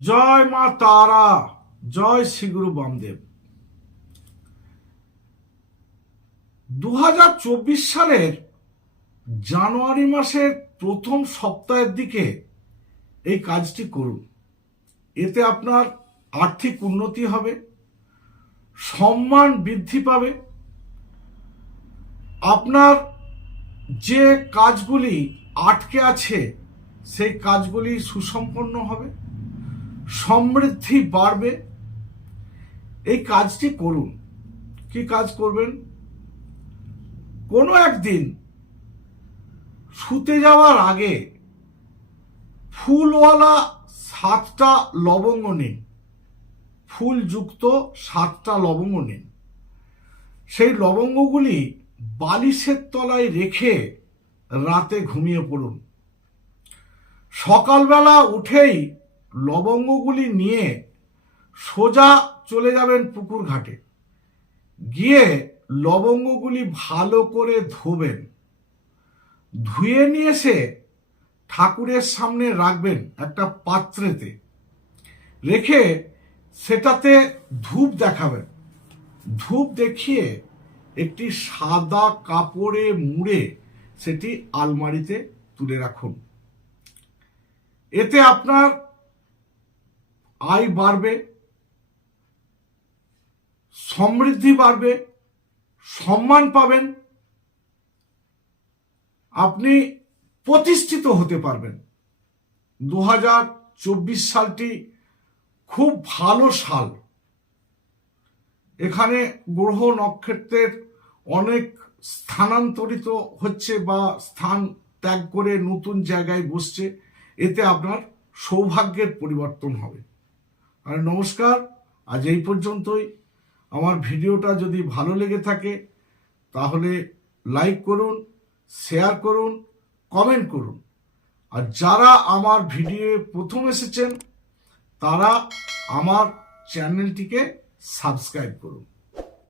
জয় মা তারা, জয় শ্রীগুরু বামদেব। দু হাজার চব্বিশ সালের জানুয়ারি মাসের প্রথম সপ্তাহের দিকে এই কাজটি করুন। এতে আপনার আর্থিক উন্নতি হবে, সম্মান বৃদ্ধি পাবে। আপনার যে কাজগুলি আটকে আছে, সেই কাজগুলি সুসম্পন্ন হবে। সমৃদ্ধি বাড়বে। এই কাজটি করুন। কি কাজ করবেন? কোনো একদিন শুতে যাওয়ার আগে ফুলওয়ালা সাতটা লবঙ্গ নিন। ফুলযুক্ত সাতটা লবঙ্গ নিন। সেই লবঙ্গগুলি বালিশের তলায় রেখে রাতে ঘুমিয়ে পড়ুন। সকালবেলা উঠেই লবঙ্গগুলি নিয়ে সোজা চলে যাবেন পুকুর ঘাটে। গিয়ে লবঙ্গগুলি ভালো করে ধোবেন। ধুয়ে নিয়ে এসে ঠাকুরের সামনে রাখবেন একটা পাত্রেতে। রেখে সেটাতে ধূপ দেখাবেন। ধূপ দেখিয়ে একটি সাদা কাপড়ে মুড়ে সেটি আলমারিতে তুলে রাখুন। এতে আপনার আয় বাড়বে, সমৃদ্ধি বাড়বে, সম্মান পাবেন, আপনি প্রতিষ্ঠিত হতে পারবেন। দু সালটি খুব ভালো সাল। এখানে গ্রহ নক্ষত্রের অনেক স্থানান্তরিত হচ্ছে বা স্থান ত্যাগ করে নতুন জায়গায় বসছে। এতে আপনার সৌভাগ্যের পরিবর্তন হবে। আর নমস্কার, আজ এই পর্যন্তই। আমার ভিডিওটা যদি ভালো লেগে থাকে, তাহলে লাইক করুন, শেয়ার করুন, কমেন্ট করুন। আর যারা আমার ভিডিও প্রথম এসেছেন, তারা আমার চ্যানেলটিকে সাবস্ক্রাইব করুন।